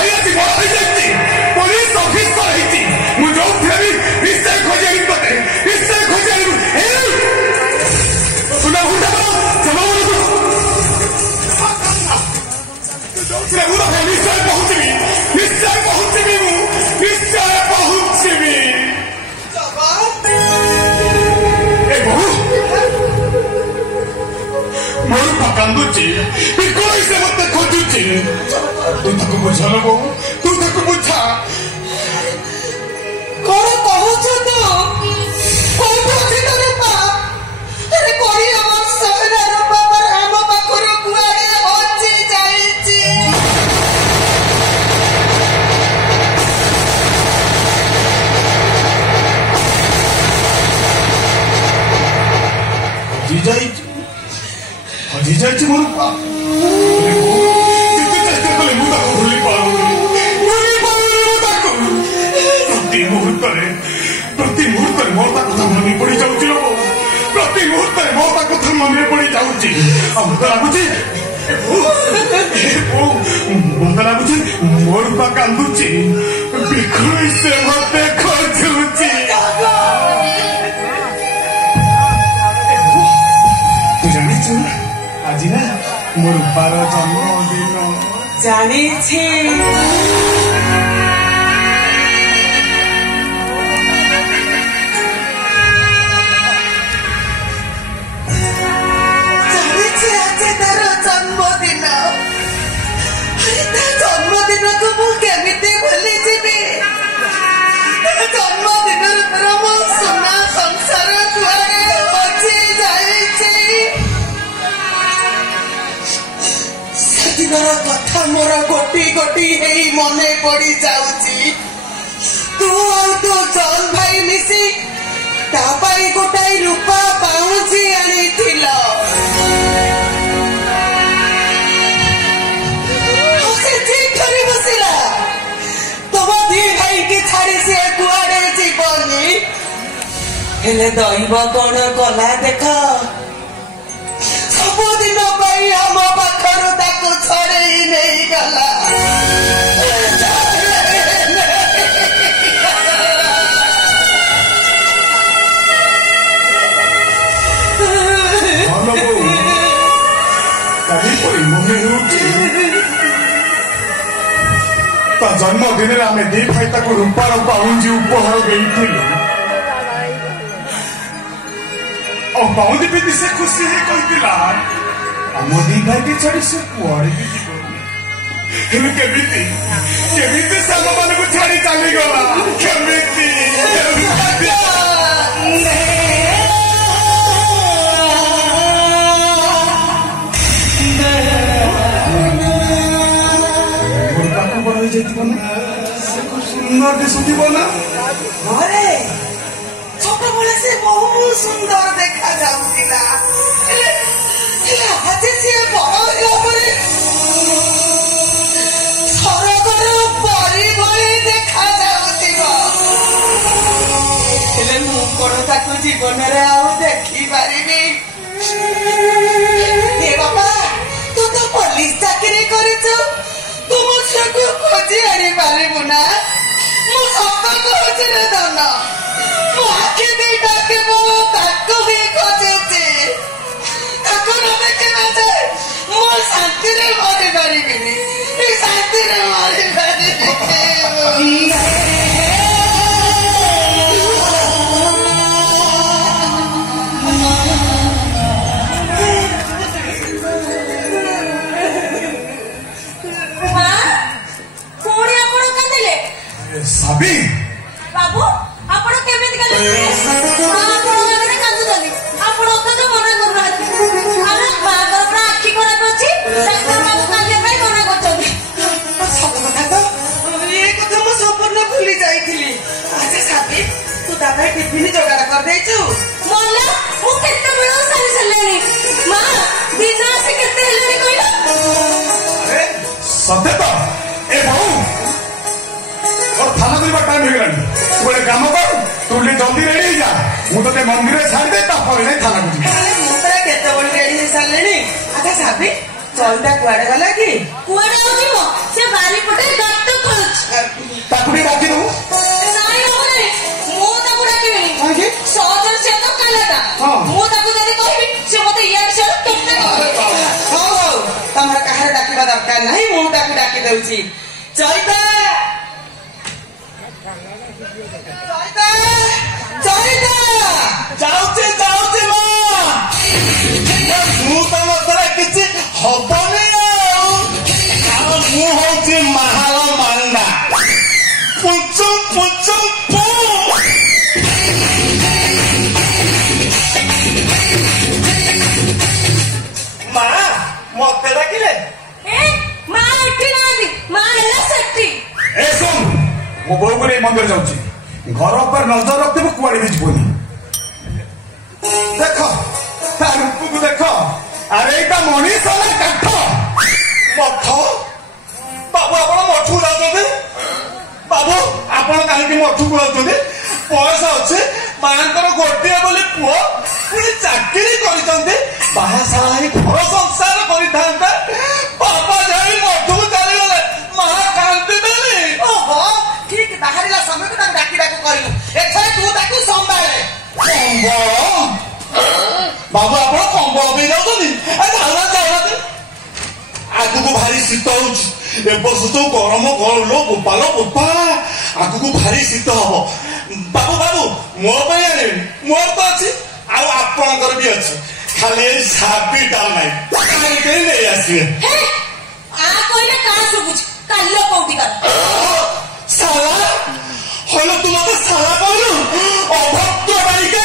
भाई आज बड़ हो जाती पुलिस ऑफिसर होती मु जो थे भी निश्चय खोजाली पते निश्चय खोजाली सुना हुंडा चलो से उड़ा निश्चय पहुंचबी मु निश्चय पहुंचबी ए बहु मोर कांदुची कोई से मत खोजुची तू ताको बुझा लो बहु तू ताको बुझा कोन कहू तो कोन बुझी तोरे पा अरे कोई हमर सोना रूपा पर हम पाखरो कुआरे होची जाईची हजी जाइए मोर चेष्टा कले भूली प्रति मुहूर्त मोता कथा मन पड़ी जाऊँ प्रति मुहूर्त मोता कथा मन पड़ी जाऊँगी मत लगुच मोर रूपा कांदुची बिखुई से मत खोजुची आज ना मोर रूपार जन्मदिन जानी छे जन्मदिन जन्मदिन को मुझे भूली जीवी जन्मदिन मो सुना संसार दुआरे बची जाइए सेदिनर कथा मोर गोटी गोटी हेई मने पड़ी जाउची तू और तू जन भाई मिसी तापाई गोटाई रूपा पाउची आनी थिलो हेले दैव कौन कला देख सबुदिन आम पाखर ताको छड़े नहीं गला जन्मदिन आम दी भाई रूपार पाउंजी उपहार देइथिलु बाउंडी भी से खुशी है कहला आम दी भाई के छाड़ी से कुआड़े भी जीवन केमिति केमिति साम मान को छाड़ी चली गला केमिति सुंदर दिशुथिबो ना अरे छोट बड़े से बहुत सुंदर देखा जाउतिला आज से बड़ होला परे सरगर परी भली देखा जाउतिबो हेले मु कोन ताको जीवन रे आ देखि पारिबी हे बाबा तू तो पुलिस चाकरी करिछु तुम झियो खोजी आनी पारिबु ना मु सत कहूची रे धन मु आखि देई डाके बोलो ताको भी खोजुची ताको न देखे ना जाए मु शांति रे मरि पारिबिनी शांति रे मरि पारिबिनी साबी बाबू आपण केमिति काले आपण माने कांदु दली आपण तो जो मना कर रहती अरे बाबा पर आखी खराब अछि डॉक्टर बाबू काले भाई मना करछथि सब कथा तो ये कथा मु संपूर्ण भूली जाईथिली आज साबी तू दाबाई टिफिन जोगाड़ कर देछु मोला मु केते बेलो सारी सलेनी मां दिन से केते हेलेनी कहिला अरे सत्य तो ए बहु और थाना बुलवा टाइम हो गलानी गोटे काम कर तू जल्दी रेडी जा मु तो मंदिर छाड़ दे तापर नहीं थाना को मुझे केते बड़ी रेडी हो सारे अच्छा साबी चलता कुआड़े गला कि कुआड़े से बारी पटे डॉक्टर ତାକୁ ଟିକେ ଡାକି ଦବୁ। ନାଇଁ ହବନି, ମୁଁ ତାକୁ ଡାକିବିନି। କାହିଁକି? ସହଜରେ ସେ ତ କାଲାଟା। ହଁ। ମୁଁ ତାକୁ ଯଦି କହିବି ସେ ମତେ ଇଆଡେ ସିଆଡେ କେତେ ହଉ ହଉ ତମର କାହାର ଡାକିବା ଦରକାର ନାହିଁ, ମୁଁ ତାକୁ ଡାକି ଦଉଛି। ଚଇତା ଚଇତା ଚଇତା ଯାଉଛି ଯାଉଛି ମା, ମୁଁ ତମ ଦ୍ୱାରା କିଛି ହବନି ଆଉ। ମୁଁ ହଉଛି ମାହାର ମାଣ୍ଡା, ପୁଚୁ ପୁଚୁ ପୁ। ମା ମତେ ଡାକିଲେ? ମା ଏଠି ନାହାନ୍ତି, ମା ହେଲା ସେଠି। ଏ ଶୁଣ, ମୋ ବୋଉକୁ ନେଇ ମନ୍ଦିର ଯାଉଛି, ଘର ଉପରେ ନଜର ରଖିବୁ, କୁଆଡେ ବି ଯିବୁନି। ଦେଖ ତା ରୂପକୁ ଦେଖ, ଆରେ ଏଇଟା ମଣିଷ ନା କାଠ? ମଠ? ବାବୁ ଆପଣ ମଠକୁ ଯାଉଛନ୍ତି? ବାବୁ ଆପଣ କାହିଁକି ମଠକୁ ଯାଉଛନ୍ତି? ବୟସ ଅଛି, ମାଙ୍କର ଗୋଟିଏ ବୋଲି ପୁଅ, ପୁଣି ଚାକିରି କରିଛନ୍ତି, ବାହାସାହା ହେଇ ଘର ସଂସାର କରିଥାନ୍ତେ, ବାପା ଯାଇ ମଠକୁ ଚାଲିଗଲେ, ମା କାନ୍ଦିବେନି? ଓହୋ ଠିକ ବାହାରିଲା ସମୟକୁ ତାକୁ ଡାକିବାକୁ କହିଲୁ, ଏଥର ତୁ ତାକୁ ସମ୍ଭାଳେ। କମ୍ବଳ? ବାବୁ ଆପଣ କମ୍ବଳ ଦେଇ ଯାଉଛନ୍ତି? ଯାଉନାହାନ୍ତି, ଆଗକୁ ଭାରି ଶୀତ ହଉଛି, ଏ ବର୍ଷ ଯୋଉ ଗରମ ଗରମ ବୋପାଲ ବୋପା, ଆଗକୁ ଭାରି ଶୀତ ହବ। ବାବୁ ବାବୁ ମୋ ପାଇଁ ଆଣିବେନି, ମୋର ତ ଅଛି, ଆଉ ଆପଣଙ୍କର ବି ଅଛି, ଖାଲି ଏଇ ସାବିଟା ନାହିଁ, କାହିଁକି ନେଇ ଆସିବେ। କହିଲେ କାହା ଶୁଭୁଛି? କାଲ କୋଉଠିକାର ସାଲା ହଇଲ, ତୁ ମତେ ସାଲା କହିଲୁ? ଅଭକ୍ତ ବାଳିକା।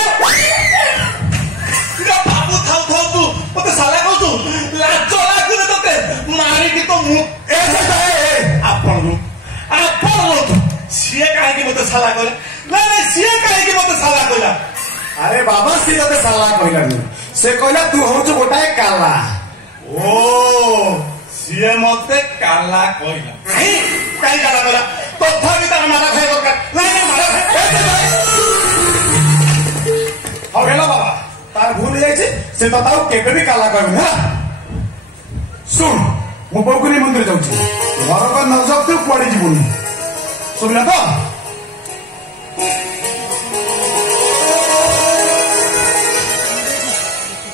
ବାବୁ ଥାଉ ଥାଉ, ତୁ ମତେ ସାଲା କହୁଛୁ? ଲାଜ ଲାଗୁନି ତତେ? ମାରିକି ତ ମୁଁ ଆପଣ ସିଏ କାହିଁକି ମତେ ସାଲା କହିଲା? ନାଇଁ ନାଇଁ, ସିଏ କାହିଁକି ମତେ ସାଲା କହିଲା? ଆରେ ବାବା, ସିଏ ତତେ ସାଲା କହିଲାନି, ସେ କହିଲା ତୁ ହଉଛୁ ଗୋଟାଏ କାଲା। ଓ ସିଏ ମତେ କାଲା କହିଲା। କାହିଁ କାଲା କହିଲା? ତଥାପି ତାର ମାରା ଖାଇବା ଦରକାର। ନାଇଁ ନାଇଁ, ମାରା ହଉ ହେଲା ବାବା, ତାର ଭୁଲ ହେଇଯାଇଛି, ସେ ତତେ ଆଉ କେବେ ବି କାଲା କହିବନି। ହେଲା ଶୁଣ, ମୁଁ ବୋଉକୁ ନେଇ ମନ୍ଦିର ଯାଉଛି, ଘର ଉପରେ ନଜର ରଖିବୁ, କୁଆଡେ ଯିବୁନି, ଶୁଣିଲା ତ?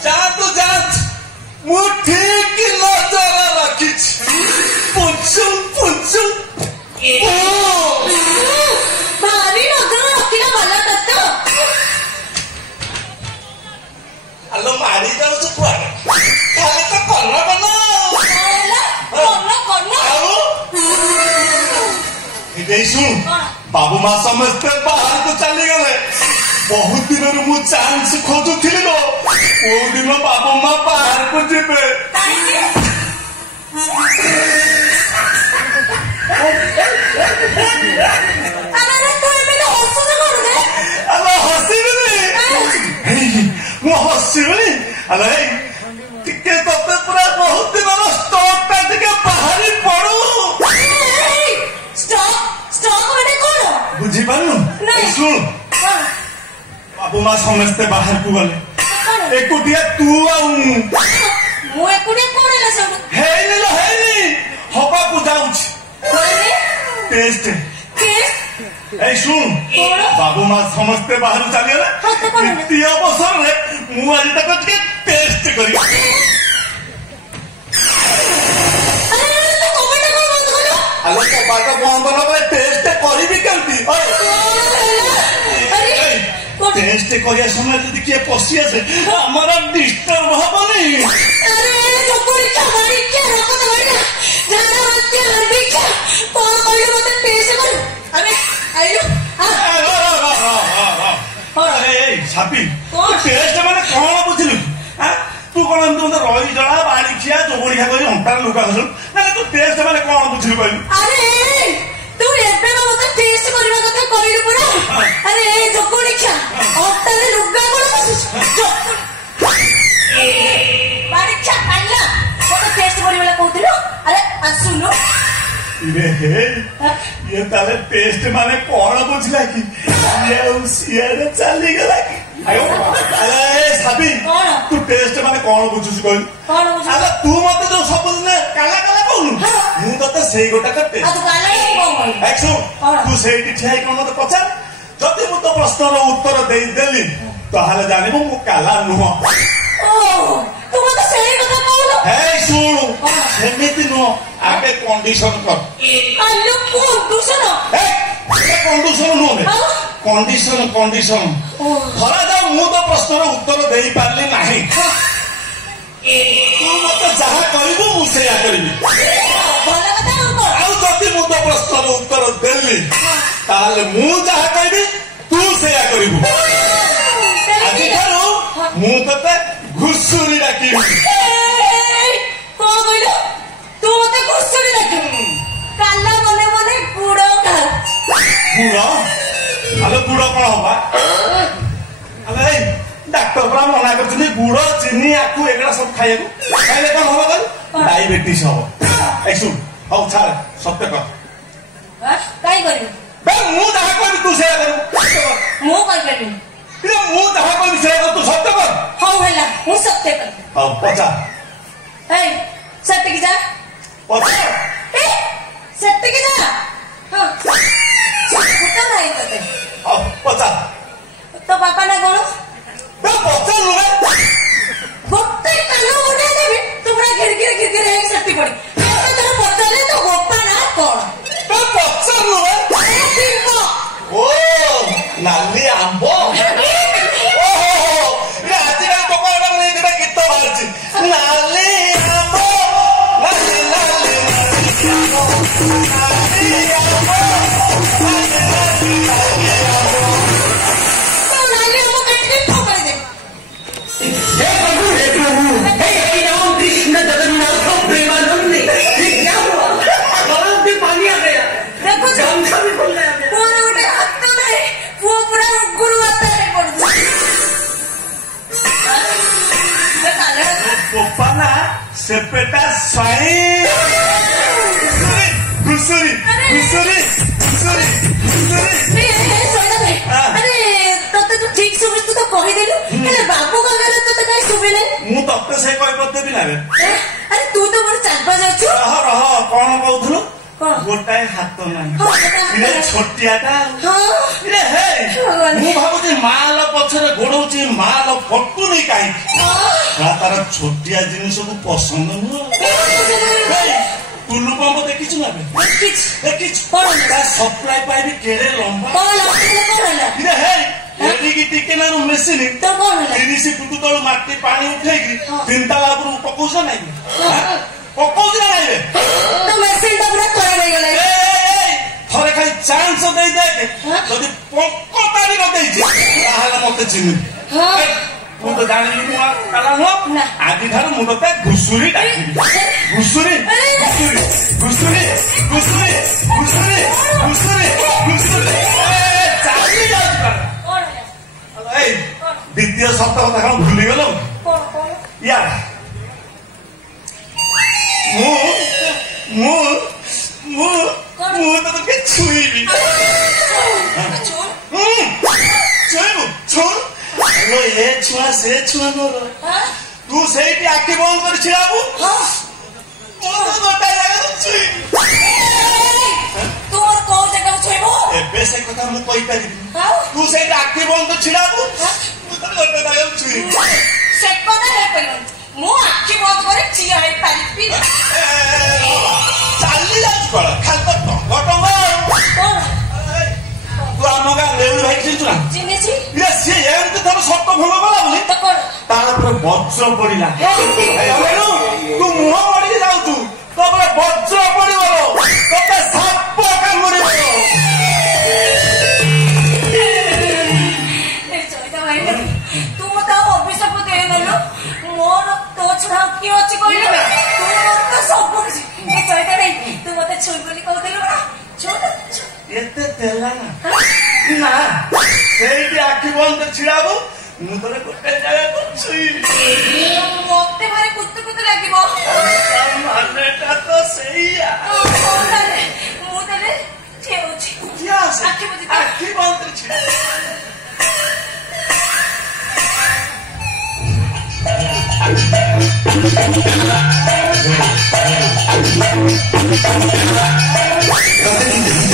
ଯାଆନ୍ତୁ ଯାଆନ୍ତୁ, ମୁଁ ଠିକ ନଜର ରଖିଛି। ପୁଚୁ ପୁଚୁ ଭାରି ନଜର ରଖିଲା ଭଲ ତତ୍ତ। ଆଲୋ ମାରି ଯାଉଛୁ କୁଆଡେ? ଖାଲି ତ କଲ କଲ ଆଉ ଏଇ ଶୁଣ, ବାବୁ ମା ସମସ୍ତେ ବାହାରକୁ ଚାଲିଗଲେ, ବହୁତ ଦିନରୁ ମୁଁ ଚାନ୍ସ ଖୋଜୁଥିଲି ଲୋ, କୋଉ ଦିନ ବାବୁ ମା ବାହାରକୁ ଯିବେ। ଆଲୋ ହସିବିନି, ମୁଁ ହସିବିନି। ଆଲୋ ଏଇ ଟିକେ ତତେ ପୁରା ବହୁତ ଦିନର ଷ୍ଟକ୍ ଟା ଟିକେ ବାହାରି ପଡୁ। ବୁଝିପାରୁନୁ? ଶୁଣ, ବାବୁ ମା ସମସ୍ତେ ବାହାରକୁ ଗଲେ, ଏକୁଟିଆ ତୁ ଆଉ ମୁଁ ଏକୁଟିଆ କଣ ହେଲା ସବୁ? ହେଇନି ଲୋ, ହେଇନି, ହବାକୁ ଯାଉଛି ଟେଷ୍ଟ। এই শুন বাবু মা সমস্তে বাহারু চালিগলে দ্বিতীয় অবসরে মু আজ তাকে টিকে টেস্ট করি আলো কবাট বন্ধ নকলে টেস্ট করিবি কেমতি টেস্ট করিয়া সময় যদি কিয়ে পশি আসে আমার ডিস্টার্ব হবনি ছাপি টেস্ট মানে কଣ বুঝিলୁ ତୁ କଣ ଏମିତି ମତେ ରହି ଜଳା ବାଡି ଖିଆ ଚୋବଡିଆ କରି ଅଣ୍ଟାରେ ଲୁଗା ଘଷୁ ନା ତୁ ଟେଷ୍ଟ ମାନେ କଣ ବୁଝିଲୁ କହିଲୁ ତୁ ଏବେ ମତେ ଟେଷ୍ଟ କରିବା କଥା କହିଲୁ ପୁରା ଆରେ ଚୋବଡି ଖିଆ ଅଣ୍ଟାରେ ଲୁଗା କଣ ବାଡି ଖିଆ କାଲା ମତେ ଟେଷ୍ଟ କରିବା କହୁଥିଲୁ ଆରେ ଆସୁନୁ ये ताले टेस्ट माने कौन बुझला कि ये सियारे चली गला कि अरे साबी तू टेस्ट माने कौन बुझुस कोई अरे तू मते जो ଯୋଉ ସବୁଦିନ କାଲା କାଲା କହୁନୁ ମୁଁ ତତେ ସେଇ ଗୋଟାକ ଆଉ ତୁ କାଲା କଣ କହିଲୁ? ଶୁଣ ତୁ ସେଇଠି ଠିଆ ହେଇକି ମତେ ପଚାର ଯଦି ମୁଁ ତୋ ପ୍ରଶ୍ନର ଉତ୍ତର ଦେଇଦେଲି ତାହେଲେ ଜାଣିବୁ ମୁଁ କାଲା ନୁହଁ। ତୁ ମତେ ସେଇ କଥା କହୁନୁ? ହେଇ ଶୁଣୁ ସେମିତି ନୁହଁ ଆଗେ କଣ୍ଡିସନ କର। ଆଲୋ କଣ୍ଡିସନ? କଣ୍ଡିସନ ନୁହଁ କଣ୍ଡିସନ କଣ୍ଡିସନ ଧରାଯାଉ ମୁଁ ତ ପ୍ରଶ୍ନର ଉତ୍ତର ଦେଇପାରିଲି ନାହିଁ ତୁ ମତେ ଯାହା କରିବୁ ମୁଁ ସେଇଆ କରିବି। ଆଉ ଯଦି ମୁଁ ତ ପ୍ରଶ୍ନର ଉତ୍ତର ଦେଲି ତାହେଲେ ମୁଁ ଯାହା କହିବି ତୁ ସେଇଆ କରିବୁ। ଆଜିଠାରୁ ମୁଁ ତତେ ଘୁଷୁରି ଡାକିବି। କଣ କହିଲୁ? ତୁ ମତେ ଘୁଷୁରି ଡାକିବୁ? କାଲା ମନେ ମନେ ଗୁଡ ଖା। ଗୁଡ? ଆଲୋ ଗୁଡ କଣ ହବା? ଆରେ ଡାକ୍ତର ପରା ମନା କରୁଛନ୍ତି ଗୁଡ ଚିନି ଆଖୁ ଏଗୁଡା ସବୁ ଖାଇବାକୁ ଖାଇଲେ କଣ ହବ କହିଲୁ? ଡାଇବେଟିସ ହବ। ଏଇ ଶୁଣ ହଉ ଛାଡ ସତ୍ୟ କର। କାଇଁ କରିବି? ମୁଁ ଯାହା କହିବି ତୁ ସେଇଆ କରିବୁ। ମୁଁ କରିପାରିବିନି। ମୁଁ ଯାହା କହିବି ସେଇଆ କର ତୁ ସତ୍ୟ କର। ହଉ ହେଲା ମୁଁ ସତ୍ୟ କରିବି। ହଉ ପଚାର। ଏଇ ସେତିକି ଯା। ପଚାର। ସେତିକି ଯା। ହଁ ସେଟା ନାହିଁ ତତେ। ହଉ ପଚାର। ତୋ ବାପା ନା କଣ? ପଚାର ଗୋଟେ କାନ ଉଠେଇ ଦେବି ତୁ ପୁରା ଘିରିଘିରି ଘିରିଘିରି ହେଇକି ସେଠି ପଡି। ପଚାରିଲେ ତୋ ବାପା ନା କଣ? ପଚାରୁ ଓ ନାଲି ଆମ୍ବ। ଆଜିକାଲି ଟୋକା ଗୀତ ବାହାରିଛି ନାଲି ଆମ୍ବ ନାଲି ନାଲି Popana sepeta sai घुसुरी घुसुरी घुसुरी घुसुरी अरे तते तू ठीक सुबह तू तो कहि देलु हेले बाबू गगरे तते काई सुबे नै मु तते से कहि पते भी ना रे अरे तू तो मोर चालपा जाछु रह रह कोन कहथुनु गोटाए हाथ नाही इरे छोटियाटा इरे हे मु भाबुची माल पछरे गोडौची माल फटुनी काई तार छोटिया जिनिस को पसंद नुह टुलु पंप देखिछु ना देखिछु ता सप्लाई पाइप केड़े लंबा इरे हे एडी की टिके ना मेसिन तो कोन 30 फुट तळ माटी पानी उठेगी तीनटा लागु पकोस नाही पकोस नाही रे तो मेसिन तो पूरा खराब हो गेलै थरे खाली चांस दे दे जदि पक्को तारीख देछि ताहाले मते चिनि मु तो जानि मु काला न आदि थार मु तो घुसुरी डाकिबी घुसुरी घुसुरी घुसुरी घुसुरी घुसुरी घुसुरी घुसुरी चाली जाउ ए द्वितीय शब्द কথা কোন ভুলি গেল ইয়া मु मु मु मु तो के छुईबी छुईबू छुन लो ये छुआ से छुआ मोर तू सेठी आखि बंद कर छिड़ाबू मु तो गोटा जागा छुईबी तू और को जगह छुईबू एबे से কথা मु कहि पारिबी तू सेठी आखि बंद कर छिड़ाबू मु तो गोटा जागा छुईबी से কথা हे पहिलो मु आखि बंद करे छिया हे पारिबी चाली जाउ पड़ खाल तो टंग कोन तू आम गाँ लेउली भाई चिन्चु ना चिन्हिछि ये से एमती थर सट भंग गला बोली तो कोन तापर वज्र पड़िला तू मुह पड़ी जाउतु तापर वज्र पड़ी गलो तते साप कामुड़ी गलो ए चोइदा भाई तू मत अभिशाप दे देलो मोर तो छुड़ा की अछि कहले तू मत सब कुछ ए चोइदा नहीं तू मत छुई बोली कहू देलो ना छोड़ एते तेला ना ना सेठी आखि बंद छिड़ाबू मु तोरे गोटे जगह को छुई मोते भारी कुत्ते कुत्ते लागिबो मानेटा तो सहीया मु तले ठेउछि यस आखि बंद छिड़ा Thank you. Thank you.